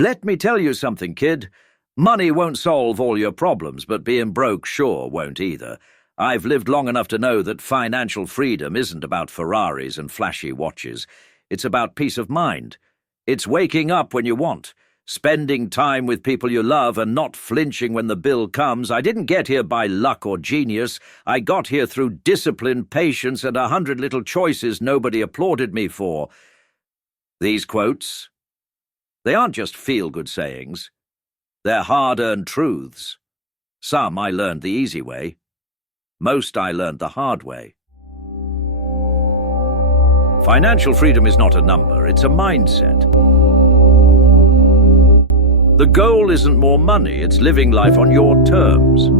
Let me tell you something, kid. Money won't solve all your problems, but being broke sure won't either. I've lived long enough to know that financial freedom isn't about Ferraris and flashy watches. It's about peace of mind. It's waking up when you want, spending time with people you love and not flinching when the bill comes. I didn't get here by luck or genius. I got here through discipline, patience, and 100 little choices nobody applauded me for. These quotes, they aren't just feel-good sayings. They're hard-earned truths. Some I learned the easy way. Most I learned the hard way. Financial freedom is not a number, it's a mindset. The goal isn't more money, it's living life on your terms.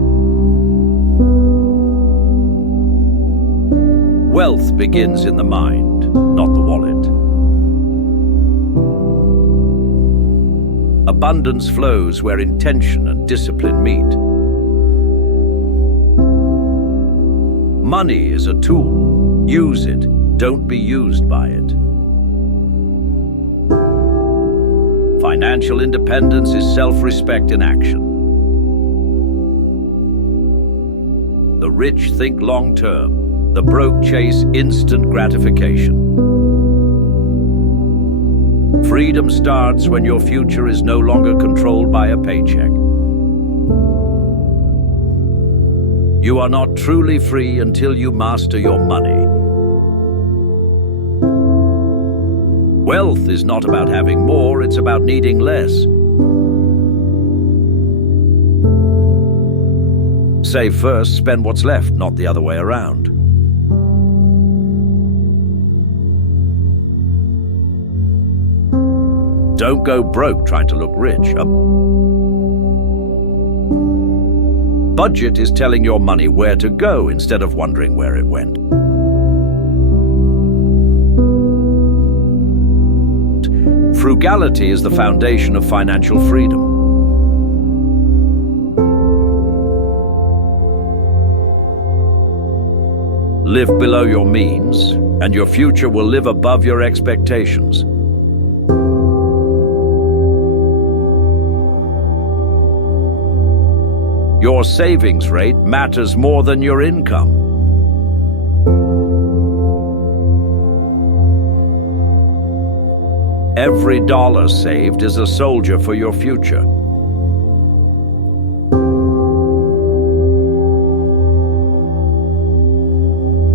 Wealth begins in the mind, not the wallet. Abundance flows where intention and discipline meet. Money is a tool. Use it. Don't be used by it. Financial independence is self-respect in action. The rich think long-term. The broke chase instant gratification. Freedom starts when your future is no longer controlled by a paycheck. You are not truly free until you master your money. Wealth is not about having more, it's about needing less. Save first, spend what's left, not the other way around. Don't go broke trying to look rich. A budget is telling your money where to go instead of wondering where it went. Frugality is the foundation of financial freedom. Live below your means, and your future will live above your expectations. Your savings rate matters more than your income. Every dollar saved is a soldier for your future.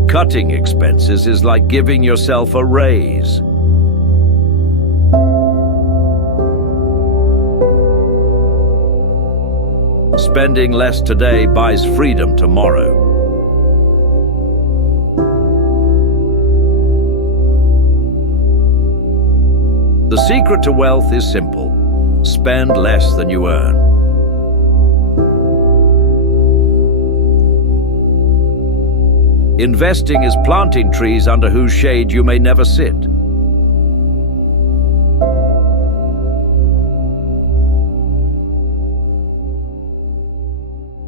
Cutting expenses is like giving yourself a raise. Spending less today buys freedom tomorrow. The secret to wealth is simple. Spend less than you earn. Investing is planting trees under whose shade you may never sit.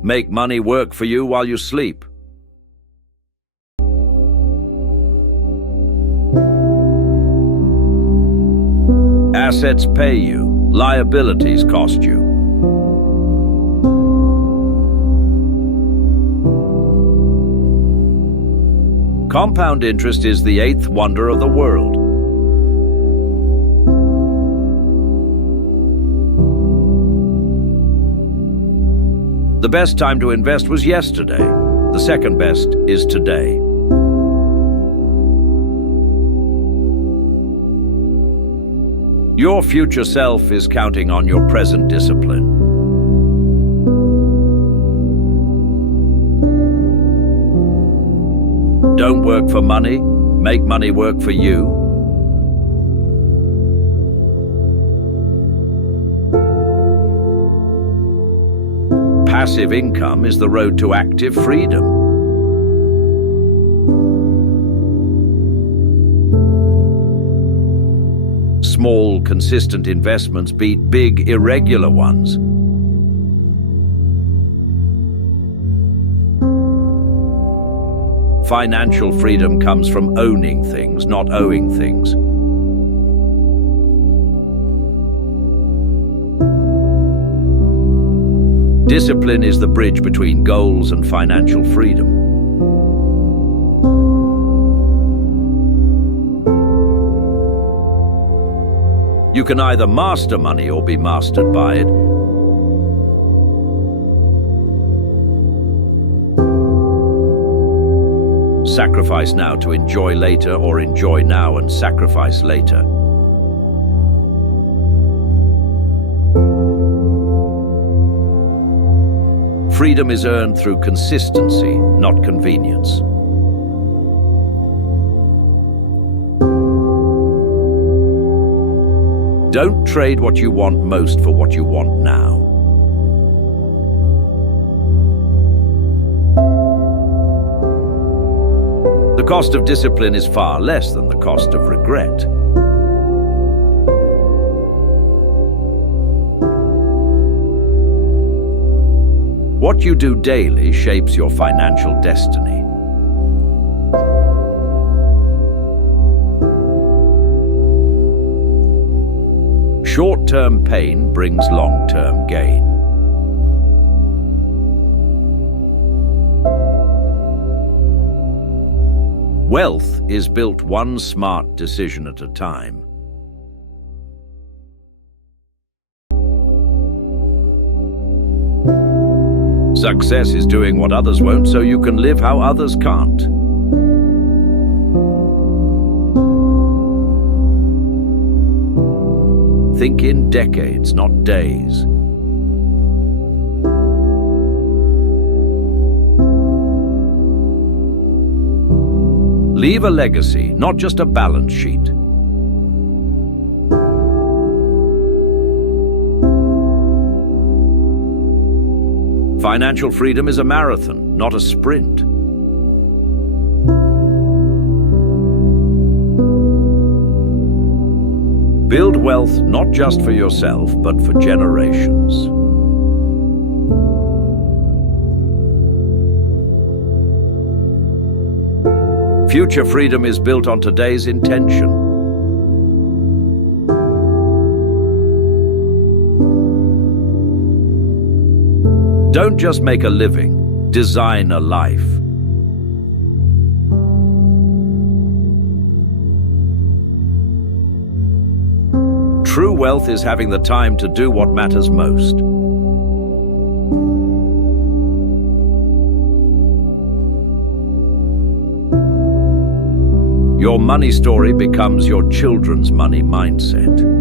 Make money work for you while you sleep. Assets pay you, liabilities cost you. Compound interest is the eighth wonder of the world. The best time to invest was yesterday. The second best is today. Your future self is counting on your present discipline. Don't work for money, make money work for you. Passive income is the road to active freedom. Small, consistent investments beat big, irregular ones. Financial freedom comes from owning things, not owing things. Discipline is the bridge between goals and financial freedom. You can either master money or be mastered by it. Sacrifice now to enjoy later, or enjoy now and sacrifice later. Freedom is earned through consistency, not convenience. Don't trade what you want most for what you want now. The cost of discipline is far less than the cost of regret. What you do daily shapes your financial destiny. Short-term pain brings long-term gain. Wealth is built one smart decision at a time. Success is doing what others won't so you can live how others can't. Think in decades, not days. Leave a legacy, not just a balance sheet. Financial freedom is a marathon, not a sprint. Build wealth not just for yourself, but for generations. Future freedom is built on today's intention. Don't just make a living, design a life. True wealth is having the time to do what matters most. Your money story becomes your children's money mindset.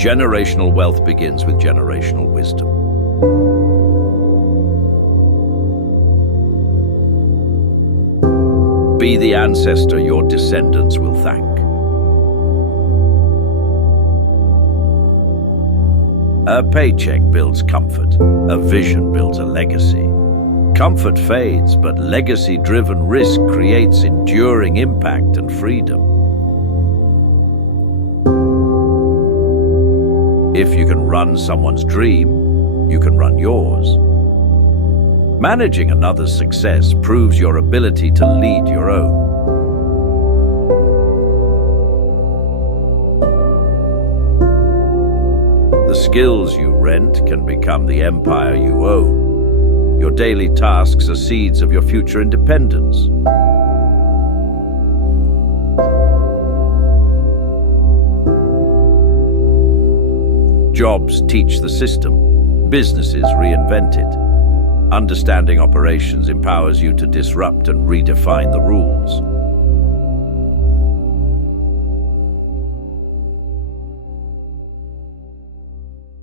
Generational wealth begins with generational wisdom. Be the ancestor your descendants will thank. A paycheck builds comfort. A vision builds a legacy. Comfort fades, but legacy-driven risk creates enduring impact and freedom. If you can run someone's dream, you can run yours. Managing another's success proves your ability to lead your own. The skills you rent can become the empire you own. Your daily tasks are seeds of your future independence. Jobs teach the system. Businesses reinvent it. Understanding operations empowers you to disrupt and redefine the rules.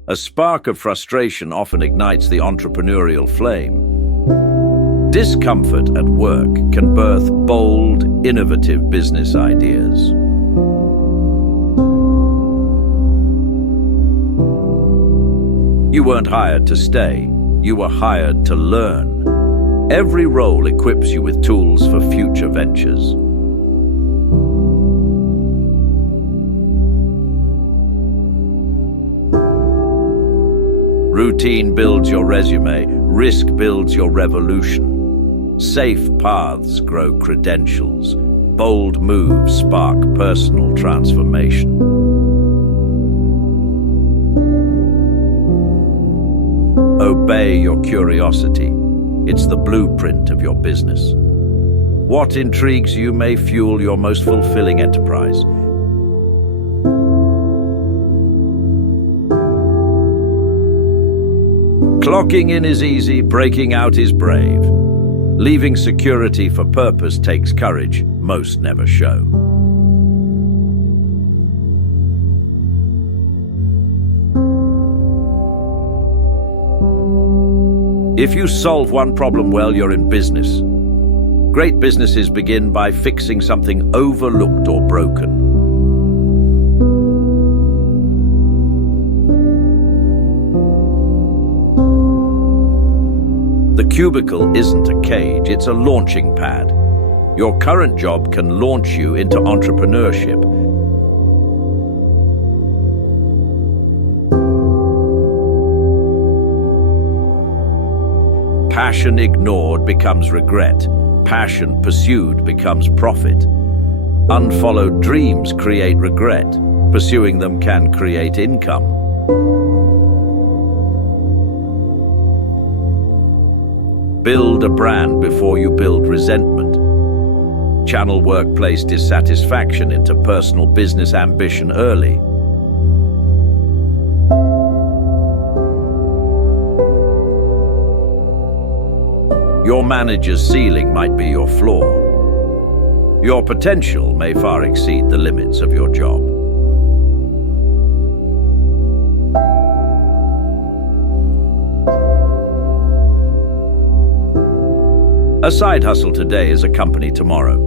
A spark of frustration often ignites the entrepreneurial flame. Discomfort at work can birth bold, innovative business ideas. You weren't hired to stay. You were hired to learn. Every role equips you with tools for future ventures. Routine builds your resume, risk builds your revolution. Safe paths grow credentials, bold moves spark personal transformation. obey your curiosity. It's the blueprint of your business. What intrigues you may fuel your most fulfilling enterprise. Clocking in is easy, breaking out is brave. Leaving security for purpose takes courage most never show. If you solve one problem well, you're in business. Great businesses begin by fixing something overlooked or broken. The cubicle isn't a cage, it's a launching pad. Your current job can launch you into entrepreneurship. Passion ignored becomes regret. Passion pursued becomes profit. Unfollowed dreams create regret. Pursuing them can create income. Build a brand before you build resentment. Channel workplace dissatisfaction into personal business ambition early. Your manager's ceiling might be your floor. Your potential may far exceed the limits of your job. A side hustle today is a company tomorrow.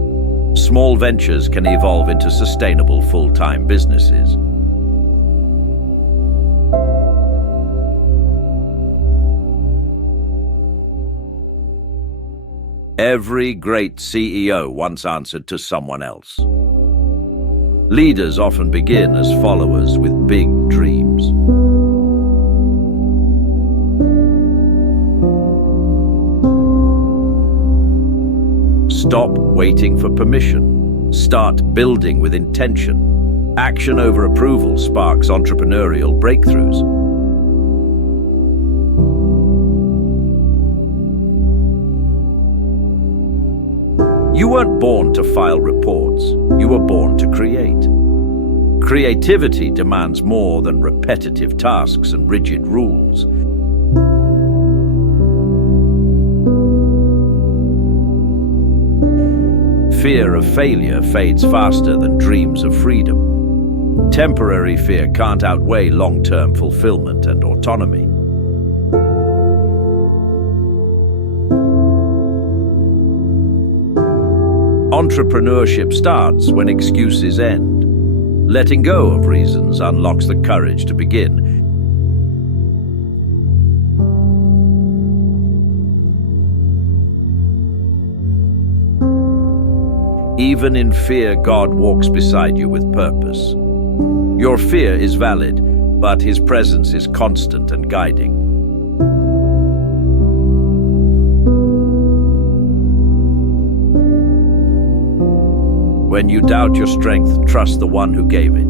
Small ventures can evolve into sustainable full-time businesses. Every great CEO once answered to someone else. Leaders often begin as followers with big dreams. Stop waiting for permission. Start building with intention. Action over approval sparks entrepreneurial breakthroughs. You weren't born to file reports. You were born to create. Creativity demands more than repetitive tasks and rigid rules. Fear of failure fades faster than dreams of freedom. Temporary fear can't outweigh long-term fulfillment and autonomy. Entrepreneurship starts when excuses end. Letting go of reasons unlocks the courage to begin. Even in fear, God walks beside you with purpose. Your fear is valid, but His presence is constant and guiding. When you doubt your strength, trust the one who gave it.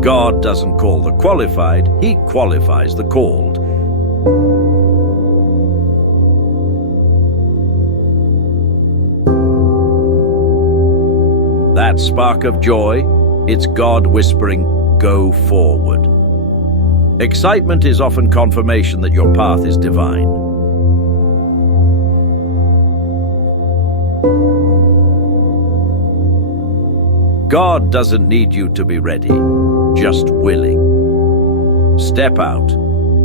God doesn't call the qualified, He qualifies the called. That spark of joy, it's God whispering, "Go forward." Excitement is often confirmation that your path is divine. God doesn't need you to be ready, just willing. Step out.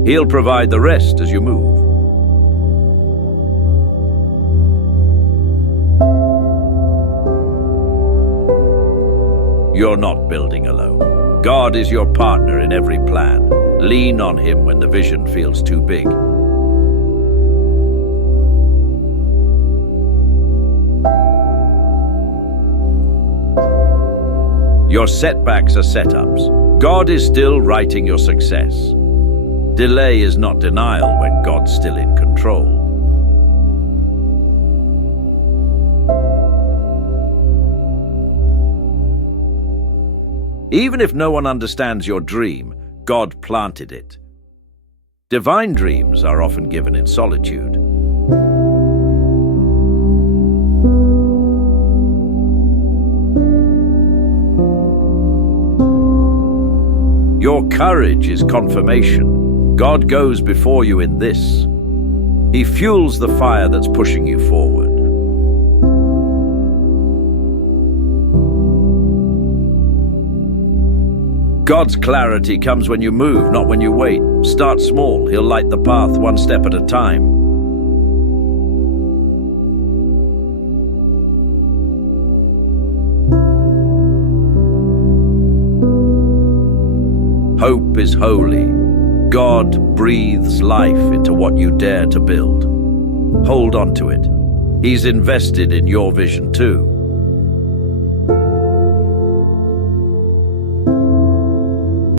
He'll provide the rest as you move. You're not building alone. God is your partner in every plan. Lean on Him when the vision feels too big. Your setbacks are setups. God is still writing your success. Delay is not denial when God's still in control. Even if no one understands your dream, God planted it. Divine dreams are often given in solitude. Your courage is confirmation. God goes before you in this. He fuels the fire that's pushing you forward. God's clarity comes when you move, not when you wait. Start small. He'll light the path one step at a time. Hope is holy. God breathes life into what you dare to build. Hold on to it. He's invested in your vision too.